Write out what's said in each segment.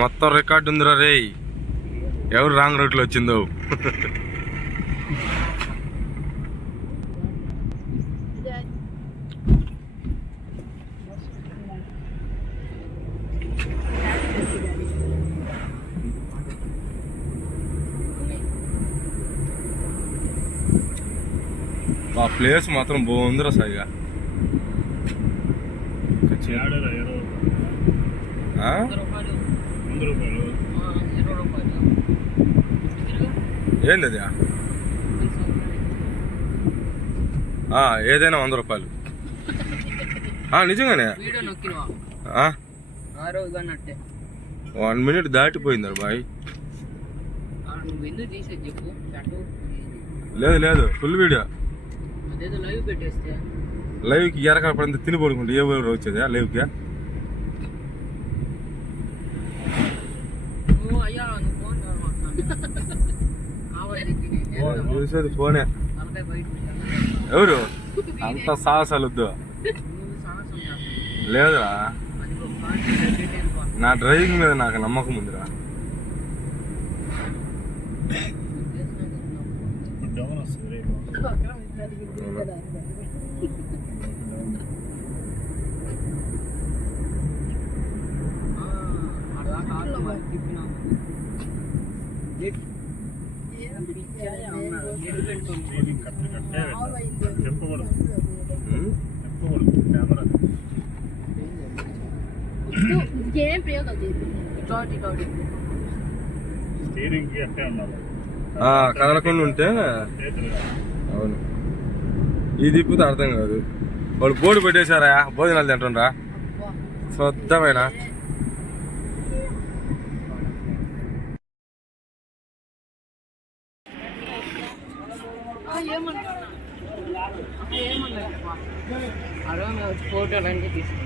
మొత్తం రికార్డు ఉందిరా రే. ఎవరు రాంగ్ రూట్లో వచ్చిందో. ఆ ప్లేస్ మాత్రం బాగుందిరా సాయిగా. ఏంది అది? ఏదైనా 100 రూపాయలు. నిజంగానే 1 మినిట్ దాటిపోయింది బాయ్. లేదు లేదు, ఫుల్ వీడియో. లైవ్కి ఎరకపడింది తిని పడుకుంటే ఏ ఊరు వచ్చేది లైవ్కి? చూసేది ఫోనే. ఎవరు అంత సాహసాలు వద్దు. లేదురా, నా డ్రైవింగ్ మీద నాకు నమ్మకం ఉందిరా. కదలకుండా ఉంటే అవును. ఈ దిప్పుతో అర్థం కాదు. వాళ్ళు బోర్డు పెట్టేశారా, భోజనాలు తింటుండ్రా శుద్ధమైన. ఫోటోలు అంటే తీసుకుంటాం.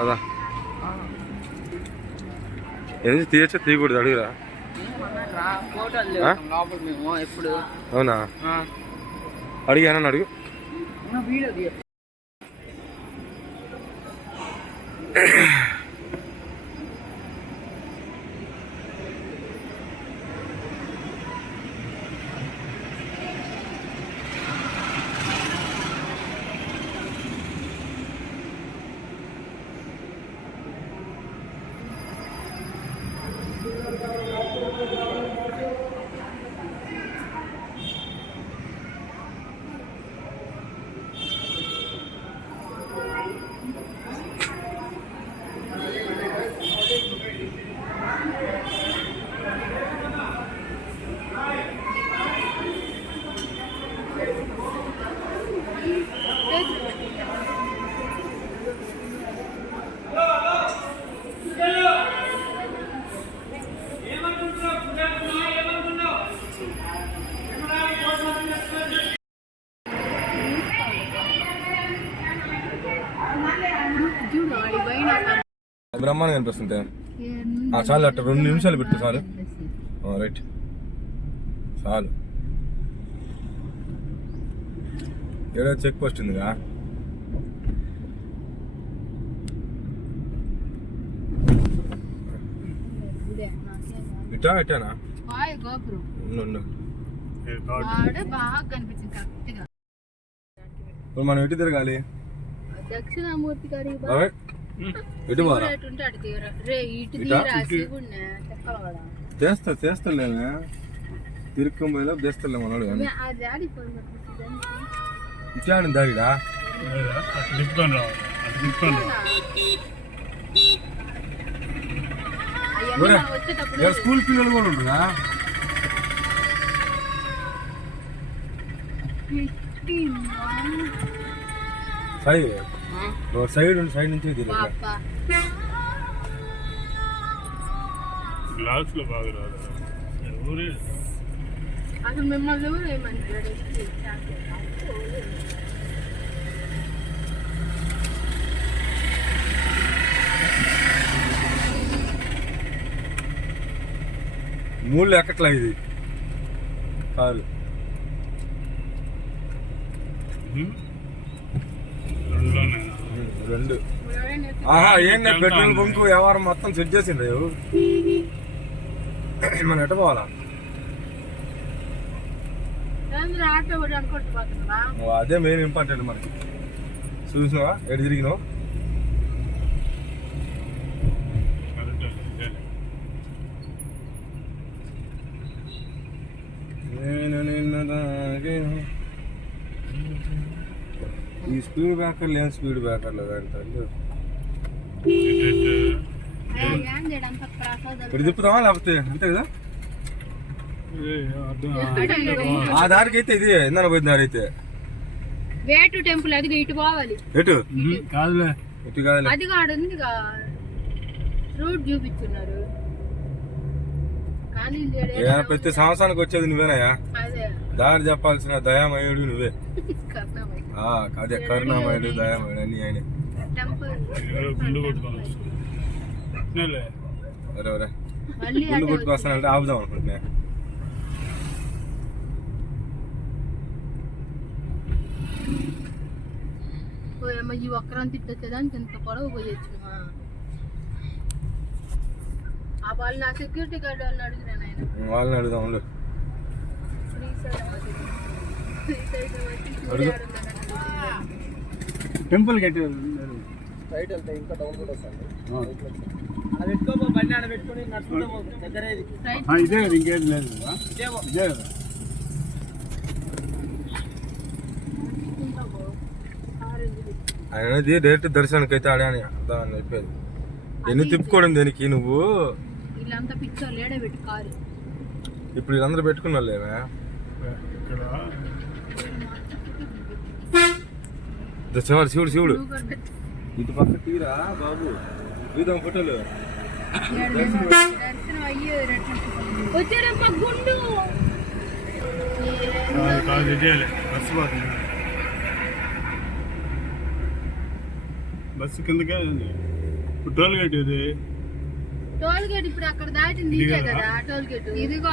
అదా ఏం తీయచ్చా తీయకూడదు అడుగురా. అవునా? అడిగానని అడుగు. బ్రహ్మాండంగా అనిపిస్తుంటే చాలు. అట్ట 2 నిమిషాలు పెట్టు చాలు. రైట్ చాలు. ఏదో చెక్ పోస్ట్ ఉందిగా. ఇటానా ఇప్పుడు మనం ఎటు తిరగాలి? దక్షిణామూర్తి చేస్తాలేమే తిరుక్కంబోయేలా చేస్తలే మనోడు. ఇచ్చాడు దాగిడా స్కూల్ పిల్లలు కూడా ఉండరా? సైడ్ సైడ్ సైడ్ నుంచి తిరిగి గ్లాస్ లో బాగా రాదు ఎవరు అసలు మిమ్మల్ని ఎవరు ఏమంటారు మూడు ఎక్కట్లా ఇది కాదు రెండు ఆహా ఏంటి పెట్రోల్ బంక్ వ్యవహారం మొత్తం సెట్ చేసిండ్రు మనం ఎట్ట పోవాలా ఆటో కూడా అనుకుంటున్నా అదే మెయిన్ ఇంపార్టెంట్ మనకి చూసినావా ఎటు తిరిగినావు ఈ స్పీడ్ బ్రేకర్ లేని స్పీడ్ బ్రేకర్ లేదంటే ఇప్పుడు తిప్పుతావా లేకపోతే అంతే కదా ఆ దారికి అయితే ఇది ఎందన పోయిన దారి అయితే వేటు టెంపుల్ అది ఇటు పోవాలి ఎటు కాదులే ఎటు కాదులే అది కాదు ఉంది రూట్ చూపించున్నారు కానీ ప్రతి సంవత్సరానికి వచ్చేది నువ్వేనాయా అదే దారి చెప్పాల్సిన దయామయుడు నువ్వే కర్ణామయ్య అదే కరుణామయుడు దయామయుడు అన్ని ఆయన టెంపుల్ గుండు కొట్టుకొని అరే ఒరే మళ్ళీ గుండు కొట్టుకొస్తానంటే ఆపుదాం అనుకుంటున్నా ఈ ఒక్కరం తిట్టొచ్చేదానికి ఎంత పొడవు పోయొచ్చు ఆ వాళ్ళు నా సెక్యూరిటీ గార్డ్ వాళ్ళని అడిగినాను ఆయన వాళ్ళని అడుగుదాం టెంపుల్ గెట్ రైట్ వెళ్తే ఇంకా డౌన్ కూడా వస్తుంది అది ఎత్తుకో బండి ఆడ పెట్టుకొని నడుచుకుంటూ దగ్గరే ఇదే కదా ఇంకేం లేదు ఇదే కదా ఆయన డైరెక్ట్ దర్శనానికి అయితే ఆడాని అని చెప్పేది ఎన్ని తిప్పుకోవడం దేనికి నువ్వు వీళ్ళంతా పిచ్చోళ్ళు లేడే పెట్టి కారు ఇప్పుడు వీళ్ళందరూ పెట్టుకున్నా లేవా ఇక్కడ శివుడు శివుడు ఇటు పక్క తీరా బాబు వీధం ఫోటోలు దర్శనం అయ్యే వచ్చారమ్మా గుండు కాదు ఇదేలే బస్సు పోతుంది బస్సు కిందకే ఉంది ఇప్పుడు టోల్ గేట్ ఇది టోల్ గేట్ ఇప్పుడు అక్కడ దాటింది ఇదే కదా టోల్ గేట్ ఇదిగో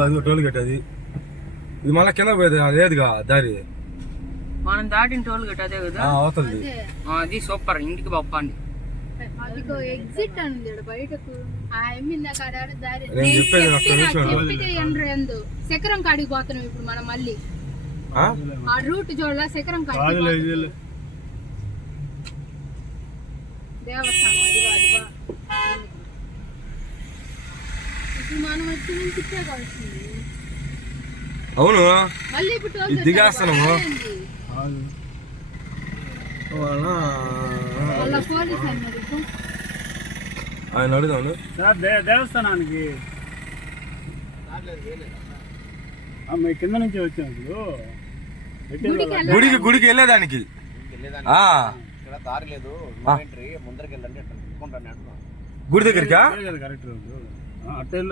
అదిగో టోల్ గేట్ అది ఇది మళ్ళీ కింద పోయేది లేదుగా దారి మనం దాటిన టోల్ గేట్ అదే కదా అవుతుంది అది సూపర్ ఇంటికి పంపండి అదిగో ఎగ్జిట్ అంది బయటకు ఆ ఎమ్మింది అక్కడ దారి నేను చెప్పేది ఒక్క నిమిషం ఎందు శకరం కాడికి పోతున్నాం ఇప్పుడు మనం మళ్ళీ ఆ రూట్ చూడాల శకరం కాడికి దేవస్థానం అదిగో ఇప్పుడు మనం వచ్చి నుంచి ఇచ్చే కావాల్సింది అవును మళ్ళీ ఇప్పుడు టోల్ గేట్ దిగేస్తున్నాము వాళ్ళ పోలీస్ అన్నారు ఆయన అడుగుదాను సార్ దేవస్థానానికి మీ కింద నుంచి వచ్చాను గుడికి వెళ్ళేదానికి దారి లేదు ముందరికి వెళ్ళండి గుడి దగ్గరికా కరెక్ట్ రోడ్డు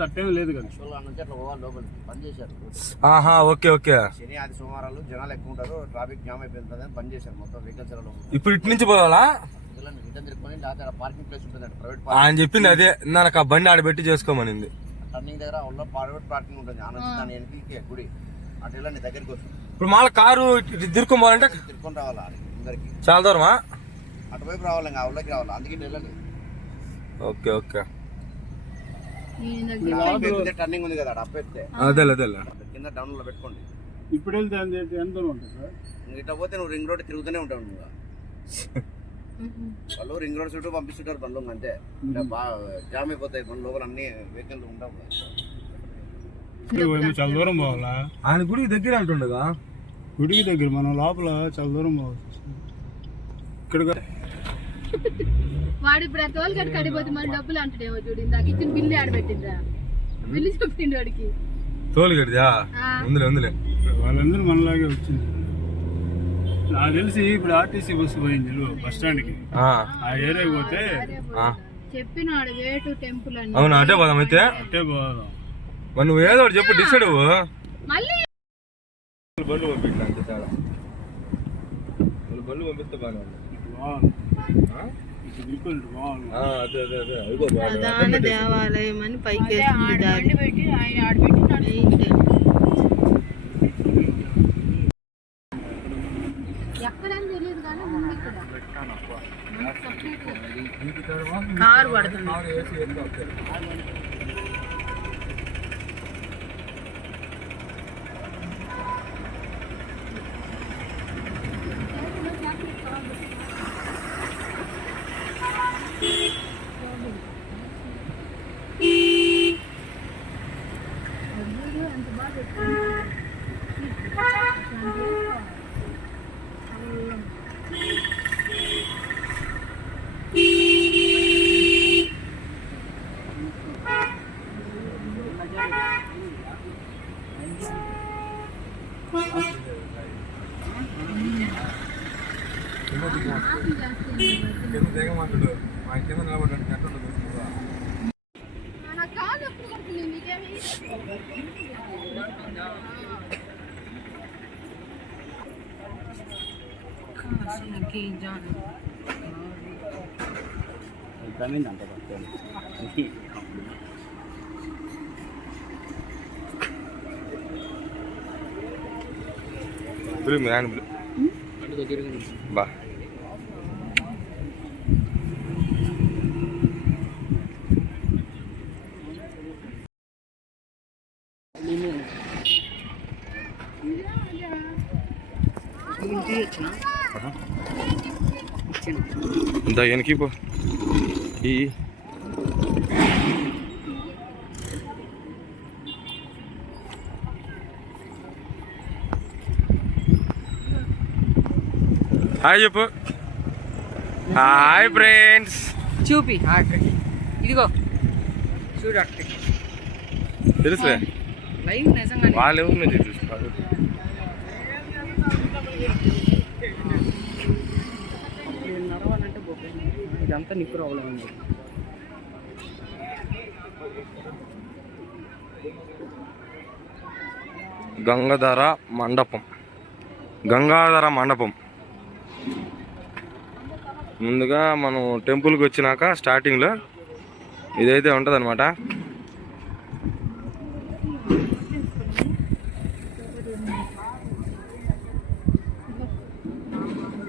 అట్టేం లేదు కదా నుంచి అట్లా పోవాలి లోపలికి బంద్ చేశారు ఆహా ఓకే ఓకే శని ఆది సోమవారాలు జనాలు ఎక్కువ ఉంటారు ట్రాఫిక్ జామ్ అయిపోయింది బంద్ చేశారు మొత్తం వెహికల్స్ ఇప్పుడు ఇటు నుంచి పోవాలా రిటర్న్ తిరుక్కొని లేకపోతే పార్కింగ్ ప్లేస్ ఉంటుంది ప్రైవేట్ ఆయన చెప్పింది అదే నాకు ఆ బండి ఆడబెట్టి చేసుకోమనింది టర్నింగ్ దగ్గర ఉన్న ప్రైవేట్ పార్కింగ్ ఉంటుంది ఆ నుంచి దాని వెనక్కి గుడి అటు వెళ్ళండి దగ్గరికి వస్తుంది ఇప్పుడు మళ్ళీ కారు తిరుక్కోవాలంటే తిరుక్కొని రావాలా అందరికి చాలా దూరమా అటువైపు రావాలి ఇంకా ఊళ్ళకి రావాలి అందుకే వెళ్ళండి ఓకే ఓకే టర్నింగ్ ఉంది కదా అప్పు ఎత్తే అదే కింద డౌన్ లో పెట్టుకోండి ఇప్పుడు వెళ్తే ఎంత ఉంటుంది సార్ ఇట్లా పోతే నువ్వు రింగ్ రోడ్ తిరుగుతూనే ఉంటావు నువ్వు వాళ్ళు రింగ్ రోడ్ చుట్టూ పంపిస్తుంటారు బండ్లు అంతే బాగా జామ్ అయిపోతాయి బండ్లు లోపల అన్ని వెహికల్ ఉండవు చాలా దూరం పోవాలా ఆయన గుడికి దగ్గర అంటుండగా గుడికి దగ్గర మనం లోపల చాలా దూరం పోవచ్చు ఇక్కడ వాడు ఇప్పుడు ఆ టోల్ గేట్ కడిపోతే మళ్ళీ డబ్బులు అంటాడేమో చూడు ఇందాక ఇచ్చిన బిల్లు ఆడబెట్టిండ్రా బిల్లు చెప్పిండు వాడికి టోల్ గడిదా ఉందిలే వాళ్ళందరూ మనలాగే వచ్చింది నాకు తెలిసి ఇప్పుడు ఆర్టీసీ బస్సు పోయింది బస్ స్టాండ్కి, ఆ ఏరియాకి పోతే చెప్పినాడు వేటు టెంపుల్ అని. అవునా, అటే పోదాం అయితే. అట్టే పోదాం. మరి నువ్వు ఏదో ఒకటి చెప్పు, డిసైడ్ అవ్వు. మళ్ళీ బండ్లు పంపించా అంతే చాలా. బండ్లు పంపిస్తే బాగా ప్రధాన దేవాలయం అని పైకి పెట్టి ఎక్కడని తెలియదు కానీ ముందు ఇక్కడ కారు పడుతుంది. బా ఇంత వెనక్కి పో. ఈ హాయ్ చెప్పు. Hi friends. చూపి ఇదిగో చూడు అక్కడ తెలుసులే లైవ్ నిజంగా వాళ్ళు ఎవరు మీరు చూపిస్తారు. నడవాలంటే ఇదంతా నిప్పు రావాలి. గంగాధర మండపం. ముందుగా మనం టెంపుల్కి వచ్చినాక స్టార్టింగ్లో ఇదైతే ఉంటుంది అనమాట.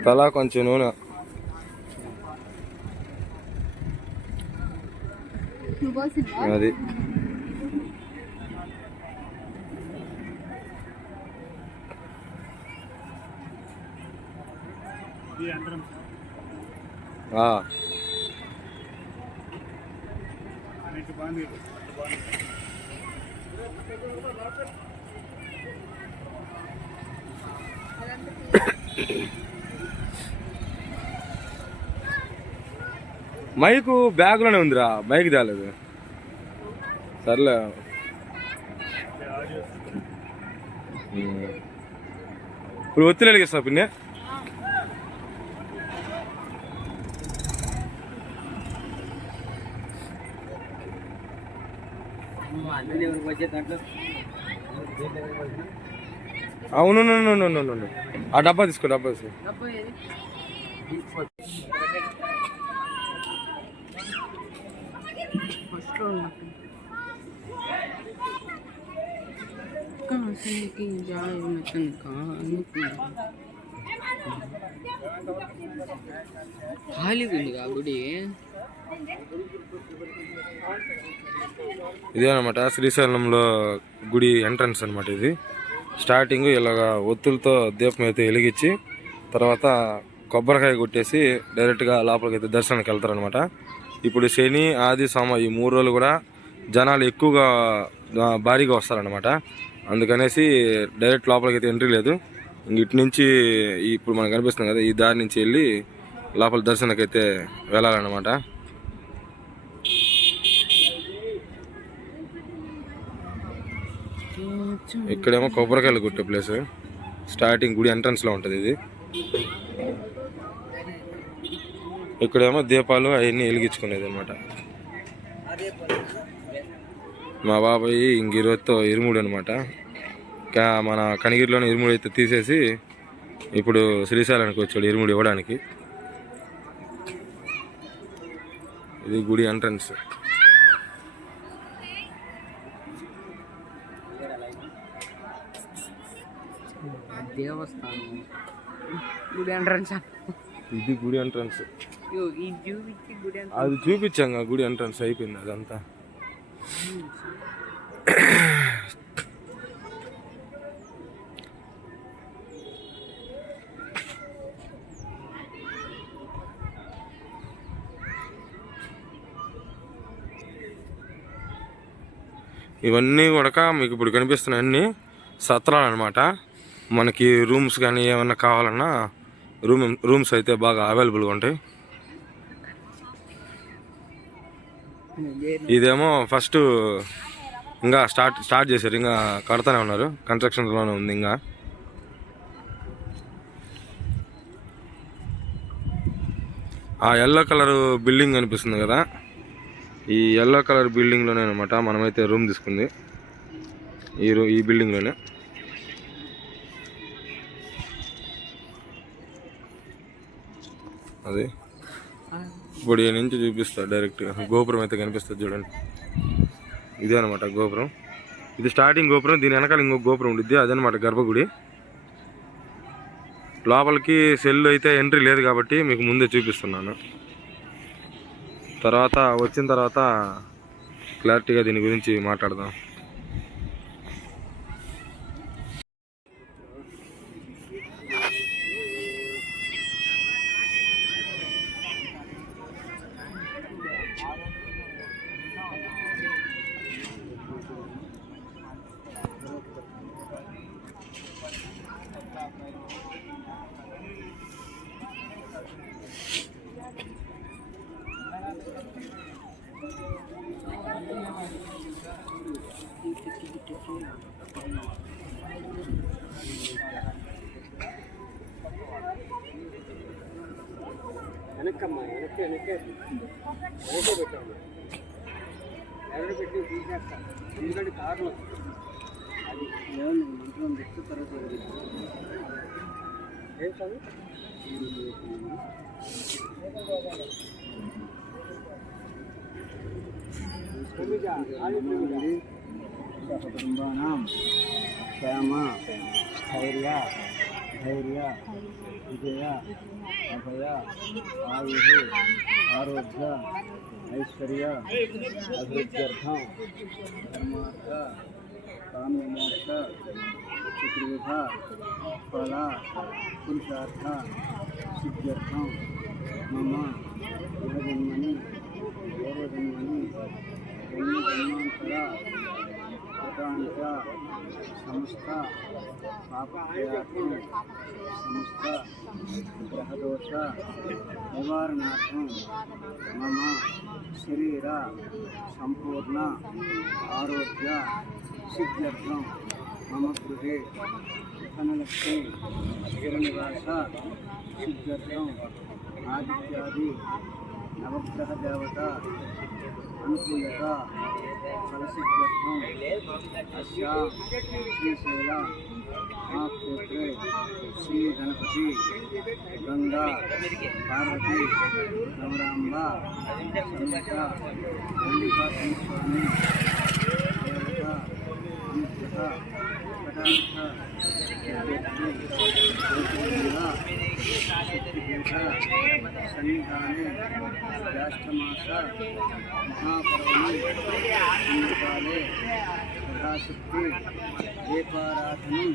తలా కొంచెం నూనె. అది మైకు బ్యాగ్లోనే ఉందిరా, మైక్ తేలేదు. సర్లే ఇప్పుడు ఒత్తిడి వెలిగిస్తా పిన్ని. అవును, ఆ డబ్బా తీసుకో. ఖాళీగా ఉంది గుడి. ఇదేనమాట శ్రీశైలంలో గుడి ఎంట్రన్స్ అనమాట. ఇది స్టార్టింగ్ ఇలాగా ఒత్తులతో దీపం అయితే వెలిగించి తర్వాత కొబ్బరికాయ కొట్టేసి డైరెక్ట్గా లోపలికి అయితే దర్శనానికి వెళ్తారనమాట. ఇప్పుడు శని, ఆది, సోమ ఈ 3 రోజులు కూడా జనాలు ఎక్కువగా భారీగా వస్తారనమాట. అందుకనేసి డైరెక్ట్ లోపలికి అయితే ఎంట్రీ లేదు. ఇటు నుంచి ఇప్పుడు మనకు కనిపిస్తుంది కదా, ఈ దారి నుంచి వెళ్ళి లోపల దర్శనానికి అయితే వెళ్ళాలన్నమాట. ఇక్కడేమో కొబ్బరికాయలు కొట్టే ప్లేస్. స్టార్టింగ్ గుడి ఎంట్రన్స్లో ఉంటుంది ఇది. ఇక్కడేమో దీపాలు అవన్నీ వెలిగించుకునేది అనమాట. మా బాబాయ్ ఇంక ఈరోజుతో ఇరుముడు అనమాట. మన కనిగిరిలోని ఇరుముడు అయితే తీసేసి ఇప్పుడు శ్రీశైలానికి వచ్చాడు ఇరుముడు ఇవ్వడానికి. ఇది గుడి ఎంట్రన్స్. దేవస్థానం గుడి ఎంట్రన్స్. ఇది గుడి ఎంట్రన్స్. ఈ చూపించి గుడి అది చూపించాం గుడి ఎంట్రన్స్ అయిపోయింది అదంతా. ఇవన్నీ కూడా మీకు ఇప్పుడు కనిపిస్తున్న అన్ని సత్రాలు అనమాట. మనకి రూమ్స్ కానీ ఏమన్నా కావాలన్నా రూమ్స్ అయితే బాగా అవైలబుల్గా ఉంటాయి. ఇదేమో ఫస్ట్ ఇంకా స్టార్ట్ చేశారు, ఇంకా కడతానే ఉన్నారు, కన్స్ట్రక్షన్లోనే ఉంది. ఇంకా ఆ ఎల్లో కలర్ బిల్డింగ్ కనిపిస్తుంది కదా, ఈ ఎల్లో కలర్ బిల్డింగ్లోనే అనమాట మనమైతే రూమ్ తీసుకుంది. ఈ బిల్డింగ్లోనే. అది ఇప్పుడు ఈ నుంచి చూపిస్తా డైరెక్ట్గా. గోపురం అయితే కనిపిస్తుంది చూడండి, ఇదే అనమాట గోపురం. ఇది స్టార్టింగ్ గోపురం, దీని వెనకాల ఇంకొక గోపురం ఉండిద్ది, అదనమాట గర్భగుడి. లోపలికి సెల్ అయితే ఎంట్రీ లేదు కాబట్టి మీకు ముందే చూపిస్తున్నాను. తర్వాత వచ్చిన తర్వాత క్లారిటీగా దీని గురించి మాట్లాడదాం. వెనక్కమ్మా, వెనక్కే పెట్టాము. ఎవరు పెట్టి తీసేస్తాను, ఎందుకంటే కారణం అది మంత్రం తెచ్చి తర్వాత ఏం చదువు కుటుంబానాం క్షేమ స్థైర్య ధైర్య విజయ అభయ ఆయు ఆరోగ్య ఐశ్వర్య అభివృద్ధ్యర్థం ధర్మార్థ కామ్యమోక్ష చతుర్విధ ఫల పురుషార్థ సిద్ధ్యర్థం మమ ఇహజన్మని పూర్వజన్మని జన్మాంతర కృతాంచ సమస్త పాపయాత్రం సమస్త గ్రహదోష నివారణార్థం మమ శరీర సంపూర్ణ ఆరోగ్య సిద్ధ్యర్థం మమ గృహే ధనలక్ష్మి స్థిరనివాస సిద్ధ్యర్థం ఆదిత్యాది నవగ్రహ దేవత అనుకూలత ఫలసిద్ధ్యర్థం అస్యా శ్రీశైల మహాక్షేత్రే శ్రీ గణపతి గంగా పార్వతి నవరాంబ సమేత మల్లికార్జున స్వామి దేవత అనుగ్రహ కటాక్ష సన్నిధానే జ్యేష్ఠమాస మహాపర్వణి సంధ్యకాలే సదాశక్తి దీపారాధనం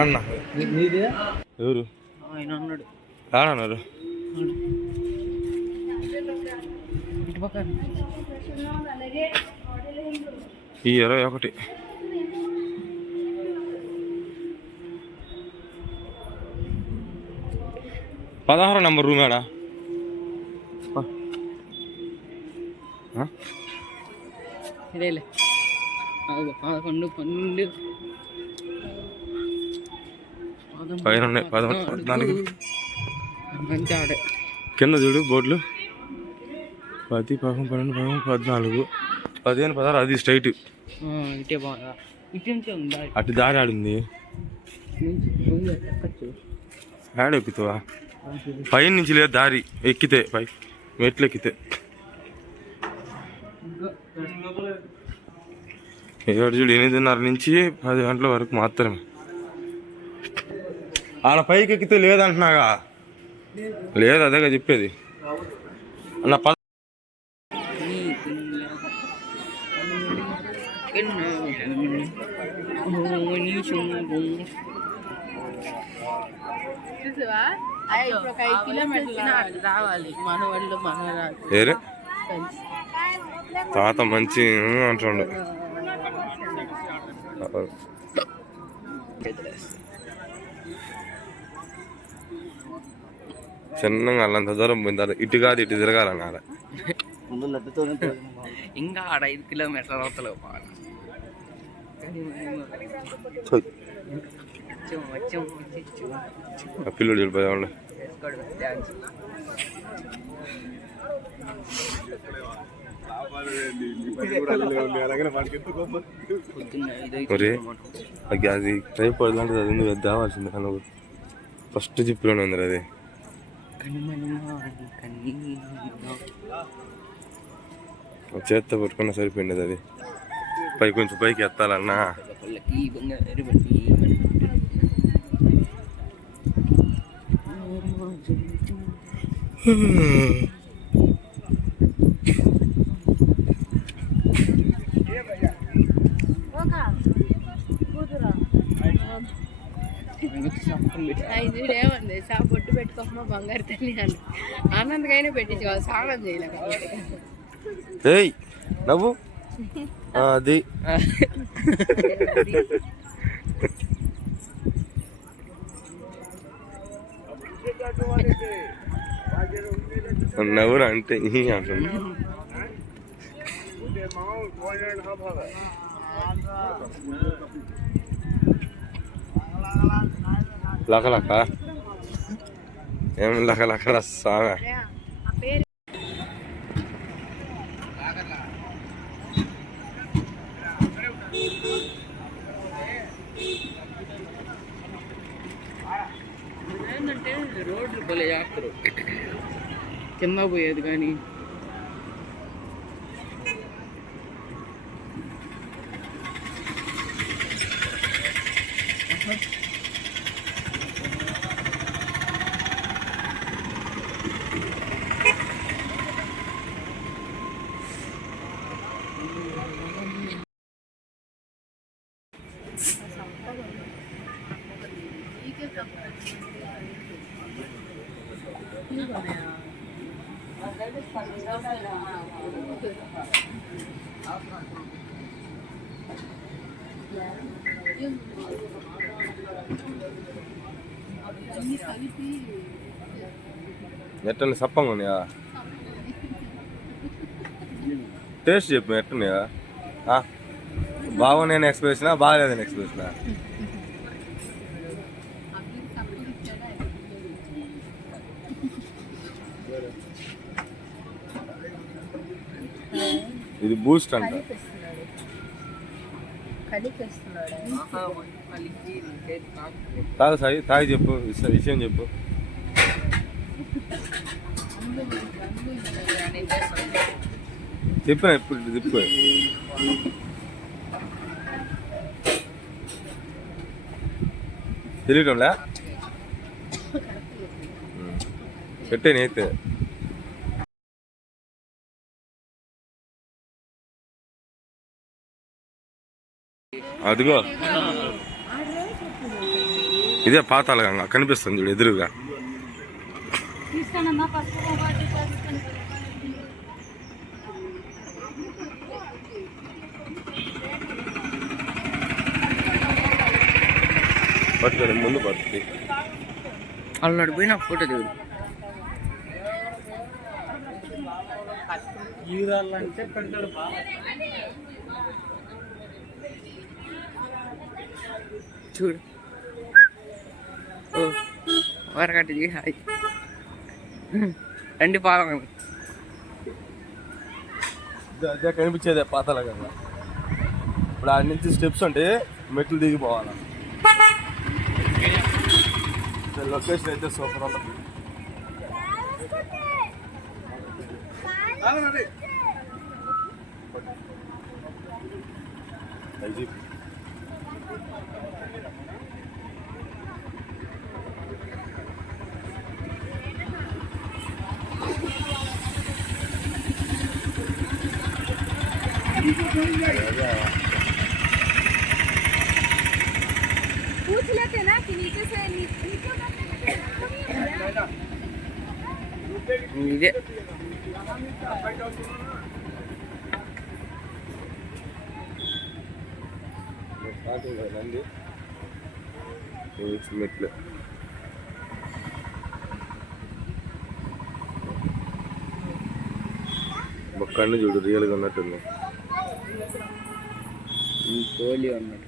అన్న ఎవరు ఆయన అన్నాడు ఆడన్నారు ఇటు పక్కన ఈ 21 16 నెంబర్ రూమ్ ఆడా ఇదేలే 11 12 11 14 అంతే ఆడే కింద చూడు బోర్డులు 10 11 12 14 15 16 అది స్ట్రైట్ ఇటే బాగా ఇటు నుంచే ఉందా అటు దారి ఆడింది ఎక్కచ్చు ఆడ ఎక్కుతావా పైన నుంచి లేదు దారి ఎక్కితే పై మెట్లు ఎక్కితే ఇక్కడ చూడు 8:30 నుంచి 10 గంటల వరకు మాత్రమే ఆడ పైకి ఎక్కితే లేదంటున్నాగా లేదు అదేగా చెప్పేది అన్న చూసావా ఇప్పుడు ఒక 5 కిలోమీటర్లు రావాలి మన వాళ్ళు మన ఏరే తాత మంచి అంటుండు చిన్నగా అల్లంత దూరం పోయింది ఇటు కాదు ఇటు తిరగాలన్నారు ఇంకా ఆడ 5 కిలోమీటర్ల అవతల పిల్లలు వెళ్ళిపోయాడు ఒరే అది ట్రైపాడ్ లాంటిది అది నువ్వు తేవాల్సింది కానీ ఫస్ట్ జిప్లోనే ఉంది అది చేత్తో పట్టుకున్నా సరిపోయింది అది కొంచెం పైకి ఎత్తాలన్నా ఏమంది బొట్టు పెట్టుకోమ్మా బంగారు తల్లి అని ఆనందకైనా పెట్టించుకోవాలి స్నానం చేయలేక ఏయ్ నవ్వు అది నవ్వురా అంటే అంటుంది లక లక ఏం లక లక సాగా ఏంటంటే రోడ్లు భలే చేస్తారు కింద పోయేది కానీ అన్ని కలిపి ఎట్టని సప్పంగా ఉన్నాయా? టేస్ట్ చెప్పు ఎట్టున్నాయా? బాగున్నాయని ఎక్స్ప్రెషనా, బాగాలేదని ఎక్స్ప్రెషనా? అవి తక్కువ ఇచ్చాడా ఇది బూస్ట్ అంట. తాగు సాయి, తాగి చెప్పు విషయం చెప్పు. చెప్పిన ఇప్పుడు తిప్పు. తెలియటంలే పెట్టే నేతే అదిగో ఇదే పాతాళ గంగ కనిపిస్తుంది చూడు ఎదురుగా. పట్టుకొని ముందు పడుతుంది. అల్లాడు పోయి నాకు ఫోటో దిగు. ఈరాళ్ళంటే పెడతాడు చూడు వరకట్టి హాయ్ రండి పాలం. అదే కనిపించేదే పాతాళ గంగ. ఇప్పుడు ఆడ నుంచి స్టెప్స్ అంటే మెట్లు దిగిపోవాలి. లొకేషన్ అయితే సూపర్ ఉంటుంది. पूछ लेते ना कि नीचे से नीचे ఇదే నంది మెట్లు కన్ను చూడు రియల్గా ఉన్నట్టుంది. కోహ్లీ అన్నాడు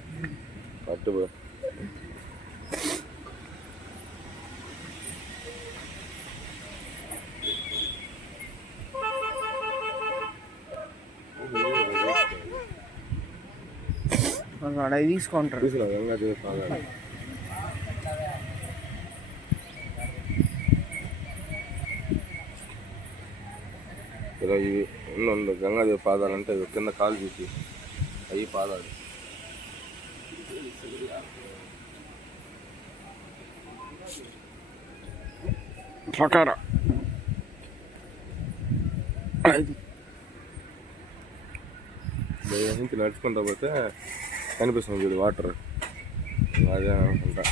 పట్టు అవి తీసుకుంటారు. తీసుకురా గంగా తీసుకోవాలి. ఇలా ఇవి ఉన్న గంగాదేవి పాదాలంటే ఇవి కింద కాలు చూసి అవి పాదాలు. పకారా నుంచి నడుచుకుంటా పోతే కనిపిస్తుంది చూడు వాటర్. అదే అనుకుంటా.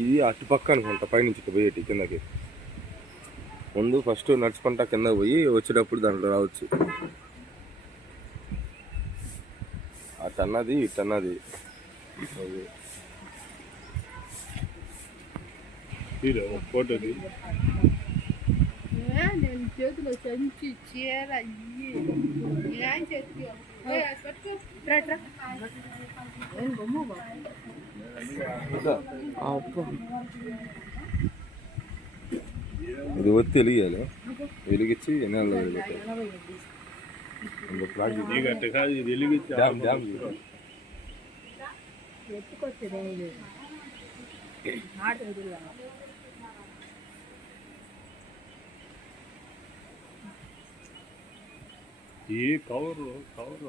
ఇది అటుపక్క అనుకుంటా పైనుంచి పోయేటి కిందకి. ముందు ఫస్ట్ నడుచుకుంటా కింద పోయి వచ్చేటప్పుడు దాంట్లో రావచ్చు. అటన్నది ఇటన్నది. ఫోటోది నేను చేతిలో సంచి చీర ఏం చేతి ఇది ఒత్తి వెలిగాలి. వెలిగించి ఎన్నెల్లో వెలిగితే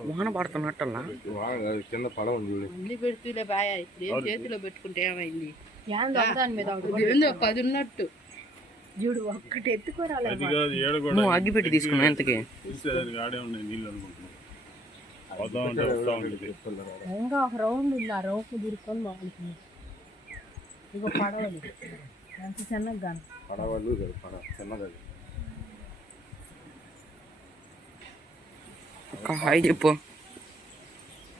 వాన పడుతున్నట్టల్లా కింద పడవ ఉంది. అన్ని పెడుతూలే బాయ్. ఇప్పుడు ఏం చేతిలో పెట్టుకుంటే ఏమైంది? దాని మీద పది ఉన్నట్టు చూడు ఒక్కటి ఎత్తుకోరాలి. నువ్వు అగ్గి పెట్టి తీసుకున్నావు ఎంతకి? ఇంకా ఒక రౌండ్ ఉంది. ఆ రౌండ్ దూరుకొని బాగుంటుంది. ఇక పడవలు ఎంత చిన్నగా పడవలు చిన్నది అక్క హాయ్ చెప్పు.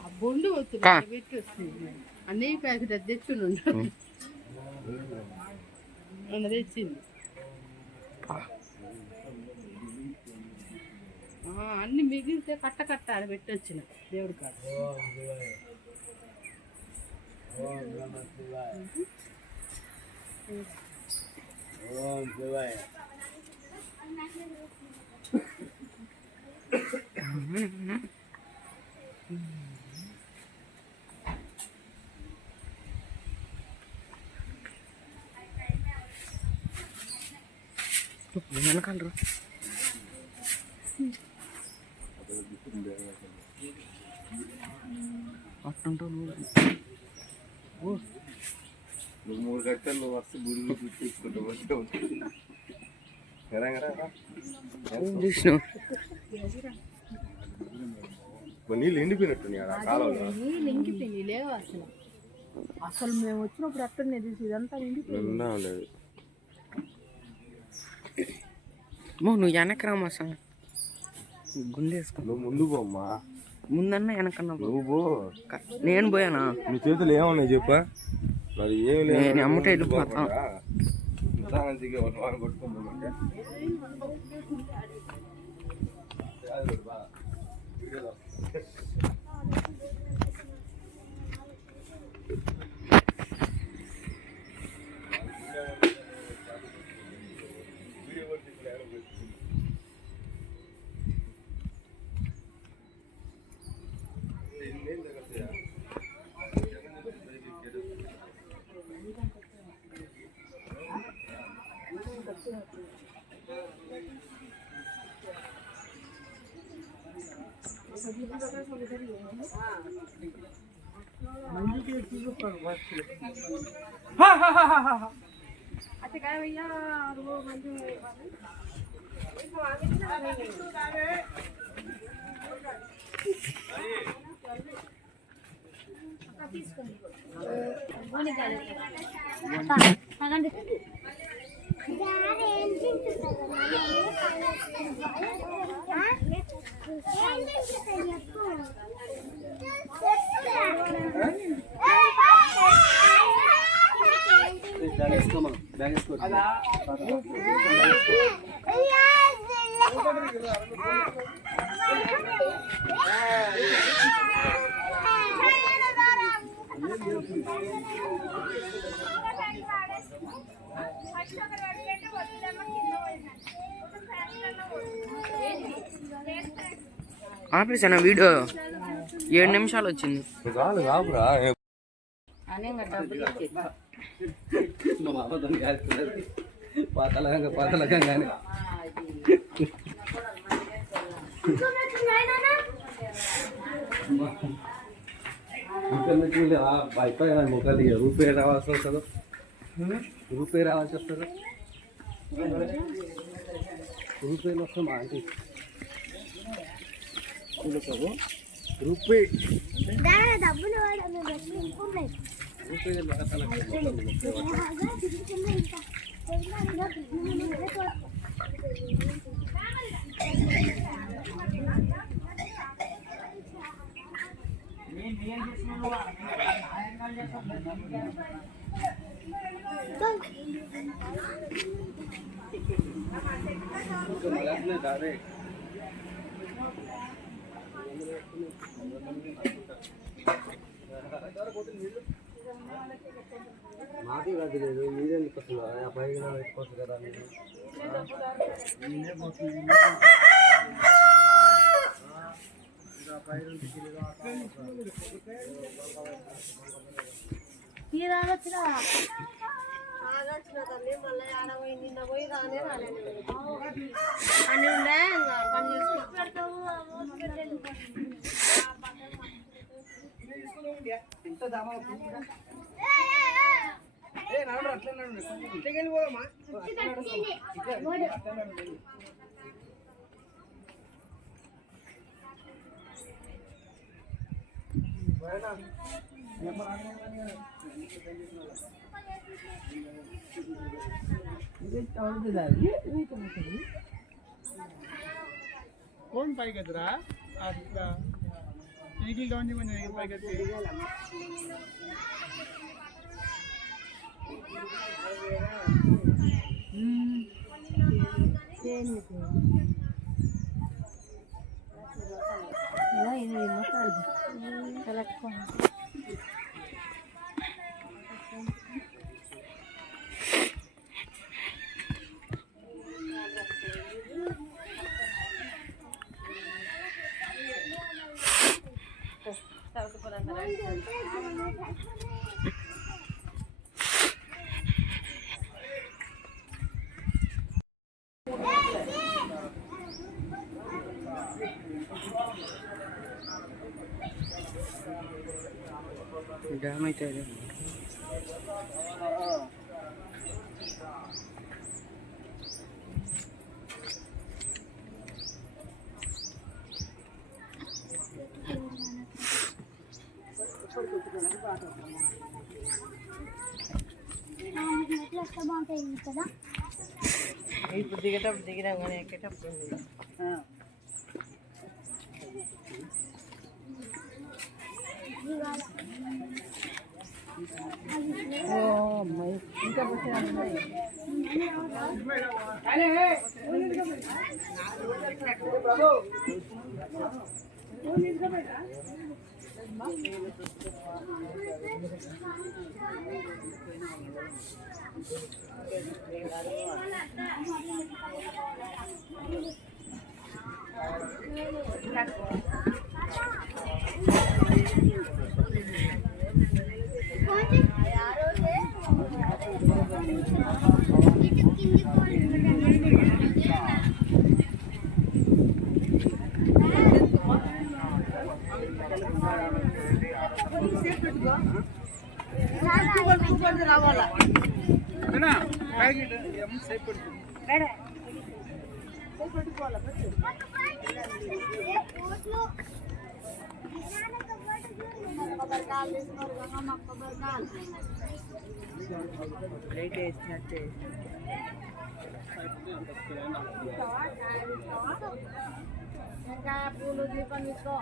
ఆ బొండు వస్తుంది కా. పెట్టి వస్తుంది. అన్నీ ప్యాకెట్ అది తెచ్చుండు మొన్న తెచ్చింది. అన్ని మిగిలితే కట్ట కట్ట ఆడ పెట్టొచ్చిన దేవుడి కాడ. వెనకాలరు అట్టుంటావు నువ్వు. 3 గంటలు వస్తే గుడి తీసుకుంటూ చూసినావు నీళ్ళు ఎండిపోయినట్టు కాలంలో నీళ్ళు ఇంకిపోయింది లేవు అసలు. అసలు మేము వచ్చినప్పుడు అట్టనే తీసి ఇదంతా ఇంకిపోయింది. లేదు. నువ్వు వెనక రామా సార్ గుండేసుకో. నువ్వు ముందు పోమ్మా. ముందన్నా వెనకన్నా నువ్వు పో. నేను పోయానా? నీ చేతులు ఏమన్నాయి చెప్పా? మరి ఏమి లేదు. నేను అమ్మట వెళ్ళిపోతా. కొట్టుకోమంటే ఆపేసాను వీడియో 7 నిమిషాలు వచ్చింది. పాతలకంగానే అయిపోయినా ముఖాలు రూపాయి రావాల్సి వస్తుందో రూపాయి రావాల్సి వస్తుందో రూపాయలు వస్తాం ఆంటీ రూపాయి మాకే కాదు లేదు మీరేం వస్తున్నారు ఆ పైన పెట్టుకోవచ్చు కదా మీరు తల్లి మళ్ళీ ఆడపోయి నిన్న పోయి రానే రాలేదు అని ఉండే పని చేసుకుంటావు. कौन पाई गजरा అట్లా ఈగిల్ నుంచి కొంచెం ఈగిల్ పైకి ఎత్తి. డ్యామ్ అయితే ఇప్పుడు దిగేటప్పుడు దిగినాం కానీ ఎక్కేటప్పుడు ఇంకా లైట్ వేసినట్టే పూలు దీపం తీసుకో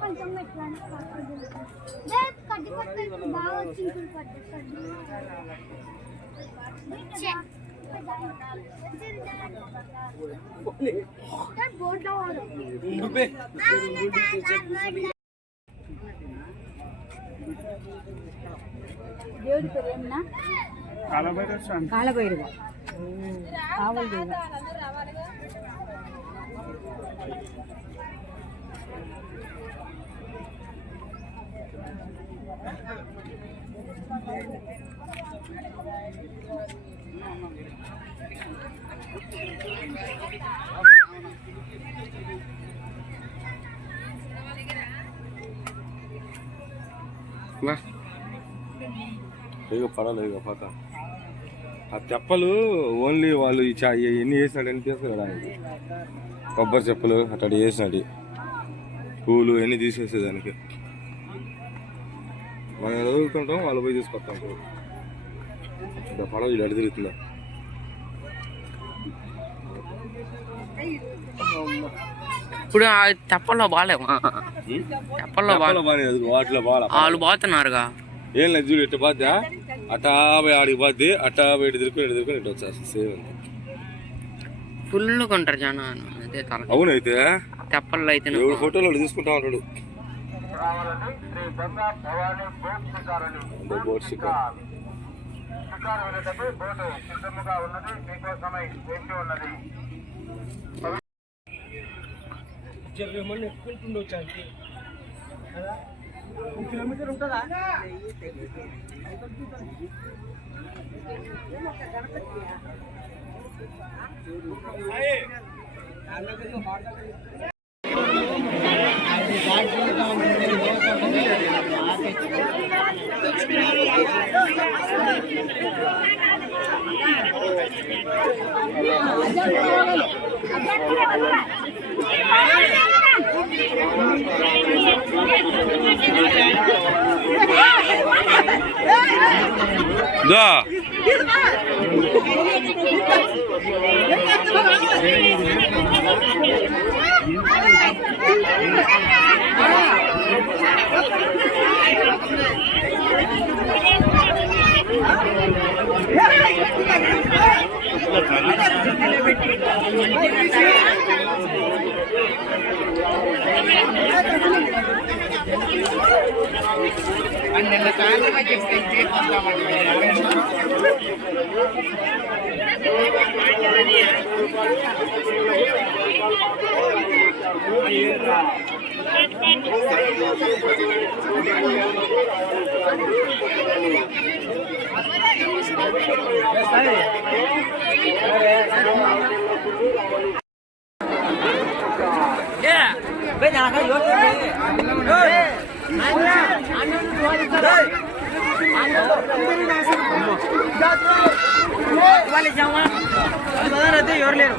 కొంచెం కడ్డి పట్టు బాగా చింకులు పట్టు బోట్లో దేవుడి పేరు ఏమన్నా కాలభైరవ కావాలి దేవ లేక పడలేదు పక్క ఆ చెప్పలు ఓన్లీ వాళ్ళు ఎన్ని వేసినాడు ఎన్ని తీసుకురాడు కొబ్బరి చెప్పులు అట్లా వేసినాడు పూలు ఎన్ని తీసేసేదానికి మనం చదువుకుంటాం వాళ్ళు పోయి తీసుకొస్తాం ఇంకా పడవ ఇది అడి తిరుగుతుందా ఇప్పుడు తెప్పల్లో బాగాలేమా తెప్పల్లో బాగానే వాటిలో బాగా వాళ్ళు బాగుతున్నారుగా ఏం లేదు చూడు ఇట్ట బాధ్యా అటాబై ఆడికి బాధ్య అటాబై ఇటు తిరుక్కుని ఇటు వచ్చేస్తుంది సేమ్ ఫుల్ కొంటారు జనాలు అదే తల అవునైతే తెప్పల్లో అయితే ఎవరు ఫోటోలు వాళ్ళు తీసుకుంటా ఉంటాడు బోట్ షికార్ కిలోమీటర్ ఉంటుందా దా ఎవరు లేరు